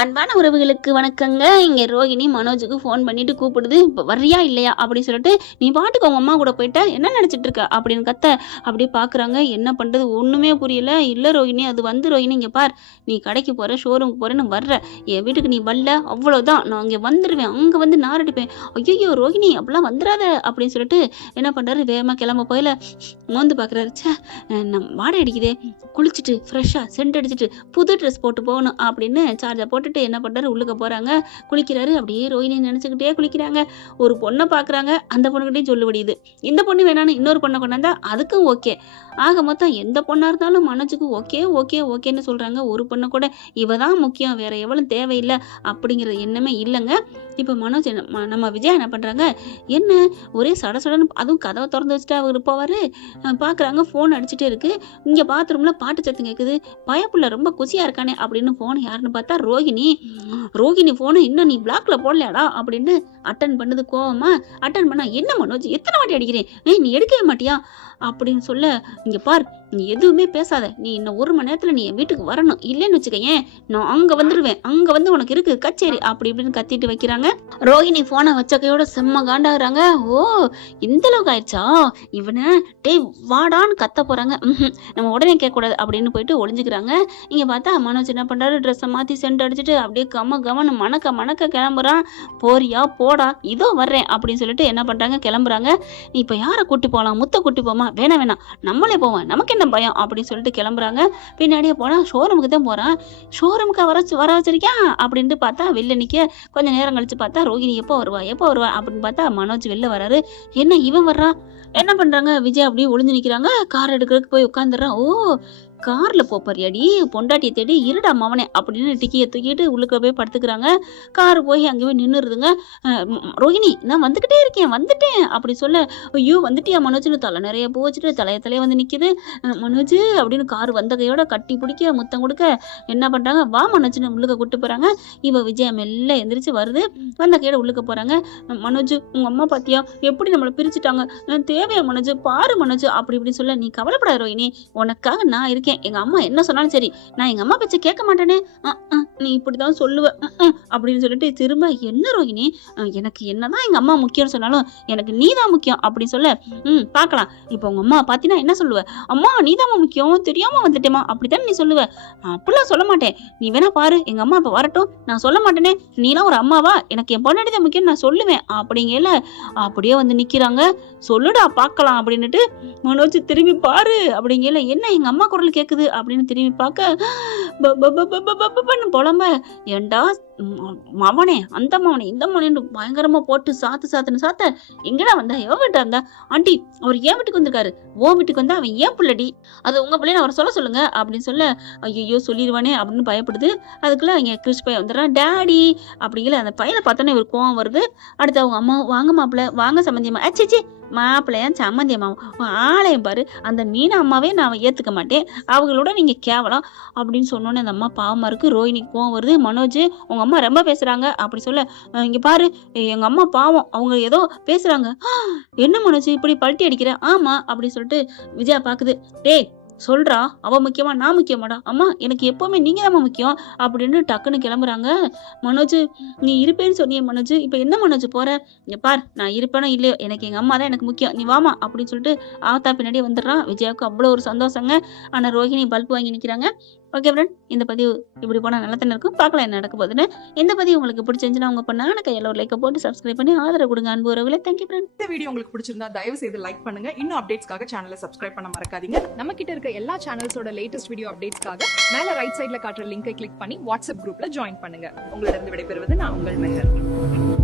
அன்பான உறவுகளுக்கு வணக்கங்க. இங்க ரோகிணி மனோஜுக்கு ஃபோன் பண்ணிட்டு கூப்பிடுது. இப்போ வர்றியா இல்லையா அப்படின்னு சொல்லிட்டு, நீ பாட்டுக்கு உங்க அம்மா கூட போயிட்ட, என்ன நினைச்சிட்டு இருக்க அப்படின்னு கத்த. அப்படியே பார்க்குறாங்க. என்ன பண்றது ஒண்ணுமே புரியல. இல்ல ரோகிணி, அது வந்து ரோகிணி, இங்க பார், நீ கடைக்கு போற, ஷோரூமுக்கு போறேன்னு வர்ற, என் வீட்டுக்கு நீ வரல அவ்வளோதான், நான் இங்கே வந்துடுவேன், அங்கே வந்து நார் அடிப்பேன். ஐயோ ரோகிணி, அப்படிலாம் வந்துடாத அப்படின்னு சொல்லிட்டு என்ன பண்றாரு, வேகமாக கிளம்ப போயில மோந்து பார்க்குறாரு. ச்சே, வாடகை அடிக்குதே, குளிச்சுட்டு ஃப்ரெஷ்ஷாக சென்ட் அடிச்சுட்டு புது ட்ரெஸ் போட்டு போகணும் அப்படின்னு சார்ஜை போட்டுட்டு என்ன பண்ணுறாரு, உள்ளுக்க போகிறாங்க, குளிக்கிறாரு. அப்படியே ரோஹிணி நினச்சிக்கிட்டே குளிக்கிறாங்க. ஒரு பொண்ணை பார்க்குறாங்க, அந்த பொண்ணுக்கிட்டையும் சொல்லுபடியுது. இந்த பொண்ணு வேணான்னு இன்னொரு பொண்ணை கொண்டாந்தா அதுக்கும் ஓகே. ஆக மொத்தம் எந்த பொண்ணாக இருந்தாலும் மனோஜுக்கு ஓகே ஓகே ஓகேன்னு சொல்கிறாங்க. ஒரு பொண்ணை கூட இவ தான் முக்கியம், வேற எவ்வளோ தேவையில்லை அப்படிங்கிற எண்ணமே இல்லைங்க. இப்போ மனோஜ் நம்ம விஜயா என்ன பண்ணுறாங்க, என்ன ஒரே சடசடன்னு, அதுவும் கதவை திறந்து வச்சுட்டு அவர் போவார். பார்க்குறாங்க, ஃபோன் அடிச்சுட்டே இருக்குது. இங்கே பாத்ரூமில் பாட்டு சத்தம் கேட்குது. பயப்புள்ள ரொம்ப குசியாக இருக்கானே அப்படின்னு ஃபோன் யாருன்னு பார்த்தா ரோகிணி ஃபோனு இன்னும் நீ பிளாக்ல போடலையாடா அப்படின்னு அட்டன் பண்ணுது கோவமா. அட்டன் பண்ணா, என்ன மனோஜ் எத்தனை வாட்டி அடிக்கிறேன், நீ எடுக்கவே மாட்டியா அப்படின்னு சொல்ல, இங்க பார், நீ எதுவுமே பேசாத, நீ இன்னும் 1 மணி நேரத்துல நீ என் வீட்டுக்கு வரணும், இல்லைன்னு வச்சுக்கேன் நான் அங்க வந்துடுவேன், அங்க வந்து உனக்கு இருக்கு கச்சேரி அப்படி இப்படின்னு கத்திட்டு வைக்கிறாங்க. ரோஹிணி போனை வச்ச கையோட செம்ம காண்டாகிறாங்க. ஓ, இந்த அளவுக்கு ஆயிடுச்சா, இவனை டே வாடான்னு கத்த போறாங்க. நம்ம உடனே கேட்கக்கூடாது அப்படின்னு போயிட்டு ஒளிஞ்சுக்கிறாங்க. இங்க பார்த்தா மனோஜ் என்ன பண்றாரு, ட்ரெஸ்ஸை மாத்தி சென்ட் அடிச்சுட்டு அப்படியே கமன்னு மணக்க கிளம்புறான். போறியா போடா, இதோ வர்றேன் அப்படின்னு சொல்லிட்டு என்ன பண்றாங்க, கிளம்புறாங்க. இப்ப யாரை கூட்டி போகலாம், முத்த கூட்டி போமா, வேணாம் நம்மளே போவோம், நமக்கு என்ன பயம் அப்படின்னு சொல்லிட்டு கிளம்புறாங்க. பின்னாடியே போனா ஷோரூமுக்கு தான் போறான். ஷோரூமுக்கு வர வச்சிருக்கேன் அப்படின்ட்டு பார்த்தா வெளில நிக்க. கொஞ்சம் நேரம் கழிச்சு பார்த்தா ரோஹிணி எப்போ வருவா அப்படின்னு பார்த்தா மனோஜ் வெளில வராரு. என்ன இவன் வர்றான், என்ன பண்றாங்க, விஜய் அப்படியே ஒளிஞ்சு நிக்கிறாங்க. கார் எடுக்கிறதுக்கு போய் உட்காந்துடுறான். ஓ, கார்ல போறியாடி, பொண்டாட்டியை தேடி, இருடா மவனே அப்படின்னு டிக்கியை தூக்கிட்டு உள்ளுக்க போய் படுத்துக்கிறாங்க. கார் போய் அங்கே போய் நின்றுடுதுங்க. ரோஹிணி, நான் வந்துக்கிட்டே இருக்கேன், வந்துட்டேன் அப்படி சொல்ல, ஐயோ வந்துட்டியா மனோஜ்னு தலை நிறைய பூ வச்சுட்டு தலைய வந்து நிற்கிது. மனோஜ் அப்படின்னு கார் வந்த கையோட கட்டி பிடிக்க முத்தம் கொடுக்க என்ன பண்ணுறாங்க, வா மனோஜ்னு உள்ளுக்க கூட்டு போகிறாங்க. இவ விஜயா மெல்ல எந்திரிச்சு வருது. வந்த கையோட உள்ளுக்க போகிறாங்க. மனோஜ், உங்கள் அம்மா பார்த்தியா எப்படி நம்மளை பிரிச்சுட்டாங்க, தேவையா மனோஜ், பாரு மனோஜ் அப்படி இப்படின்னு சொல்ல, நீ கவலைப்படாத ரோஹிணி, உனக்காக நான் இருக்கேன், எங்க அம்மா என்ன சொன்னாலும் சரி, நான் எங்க அம்மா பேச்ச கேட்க மாட்டேனே, நீ இப்படிதான் சொல்லுவ அப்படின்னு சொல்லிட்டு திரும்ப, என்ன ரோஹிணி, எனக்கு என்னதான் எங்க அம்மா முக்கியம்னு சொன்னாலும் எனக்கு நீதான் முக்கியம் அப்படின்னு சொல்ல, பார்க்கலாம், இப்போ உங்க அம்மா பாத்தீங்கன்னா என்ன சொல்லுவ, அம்மா நீதான் முக்கியம், தெரியாம வந்துட்டேமா அப்படித்தானே நீ சொல்லுவ, அப்படிலாம் சொல்ல மாட்டேன், நீ வேணா பாரு, எங்க அம்மா இப்ப வரட்டும், நான் சொல்ல மாட்டேனே, நீலாம் ஒரு அம்மாவா, எனக்கு என் பொண்ணாடி தான் முக்கியம் நான் சொல்லுவேன் அப்படிங்கல. அப்படியே வந்து நிக்கிறாங்க. சொல்லுடா பார்க்கலாம் அப்படின்னுட்டு மனோஜ் திரும்பி பாரு அப்படிங்கல. என்ன எங்க அம்மா குரல் கேக்குது அப்படின்னு திரும்பி பார்க்க புலம்ப, ஏண்டா மவனே, அந்த மவனே இந்த மவனே பயங்கரமா போட்டு சாத்து எங்கடா வந்தா, எவ வீட்டா இருந்தா, ஆண்டி அவர் ஏன் வீட்டுக்கு வந்திருக்காரு, ஓ வீட்டுக்கு வந்தா அவன் ஏன் புள்ளடி, அது உங்க பிள்ளைன்னு அவரை சொல்லுங்க அப்படின்னு சொல்ல, ஐயோ சொல்லிடுவானே அப்படின்னு பயப்படுது. அதுக்குள்ள இங்க கிறிஸ் பையன் வந்துடுறான். டேடி அப்படிங்கிற அந்த பையனை பார்த்தோன்னே இவர் கோவம் வருது. அடுத்து அவங்க அம்மா, வாங்க மாப்பிள்ள, வாங்க சம்பந்தியம்மா, அச்சிச்சி மாப்பிள்ளையான் சம்மந்தியம்மாவும் ஆலயம் பாரு, அந்த மீனா அம்மாவே நான் ஏத்துக்க மாட்டேன், அவங்களோட நீங்க கேவலம் அப்படின்னு சொன்னோன்னே அந்த அம்மா பாவமா இருக்கு. ரோஹிணிக்கு கோவம் வருது. மனோஜ், உங்க அம்மா ரொம்ப பேசுறாங்க அப்படி சொல்ல, இங்க பாரு எங்க அம்மா பாவம், அவங்க ஏதோ பேசுறாங்க. என்ன மனோஜ் இப்படி பல்ட்டி அடிக்கிற, ஆமா அப்படின்னு சொல்லிட்டு விஜயா பாக்குது. டேய் சொல்றா, அவ முக்கியமா நான் முக்கியமாடா, அம்மா எனக்கு எப்பவுமே நீங்க தான் முக்கியம் அப்படின்னு டக்குன்னு கிளம்புறாங்க. மனோஜ், நீ இருப்பேன்னு சொன்னியே மனோஜ், இப்ப என்ன மனோஜ் போற, இங்க பார், நான் இருப்பேனோ இல்லையோ எனக்கு எங்க அம்மா தான் எனக்கு முக்கியம், நீ வாமா அப்படின்னு சொல்லிட்டு ஆத்தா பின்னாடியே வந்துடுறான். விஜயாவுக்கு அவ்வளோ ஒரு சந்தோஷங்க. ஆனா ரோஹிணி பல்ப் வாங்கி நிக்கிறாங்க. ஓகே ஃப்ரெண்ட், இந்த பதிவு இப்படி போனால் நல்லா தானே இருக்கும். பார்க்கலாம் என்ன நடக்க போகுதுன்னு. இந்த பதிவு உங்களுக்கு பிடிச்சிருந்துச்சுன்னா உங்க பண்ணான கையில் ஒரு லைக்கை போட்டு சப்ஸ்கிரைப் பண்ணி ஆதரவு கொடுங்க அன்பு உறவுகளே. Thank you friend. இந்த வீடியோ உங்களுக்கு பிடிச்சிருந்தா தயவு செய்து லைக் பண்ணுங்க. இன்னும் அப்டேட்ஸ்க்காக சேனலை சப்ஸ்கிரைப் பண்ண மறக்காதீங்க. நம்ம கிட்ட இருக்க எல்லா சேனல்ஸோட லேட்டஸ்ட் வீடியோ அப்டேட்ஸ்க்காக மேல ரைட் சைட்ல காட்டுற லிங்கை கிளிக் பண்ணி வாட்ஸ்அப் குரூப்ல ஜாயின் பண்ணுங்க. உங்களிடம் விடைபெறுவது நான் உங்கள் மெஹர்.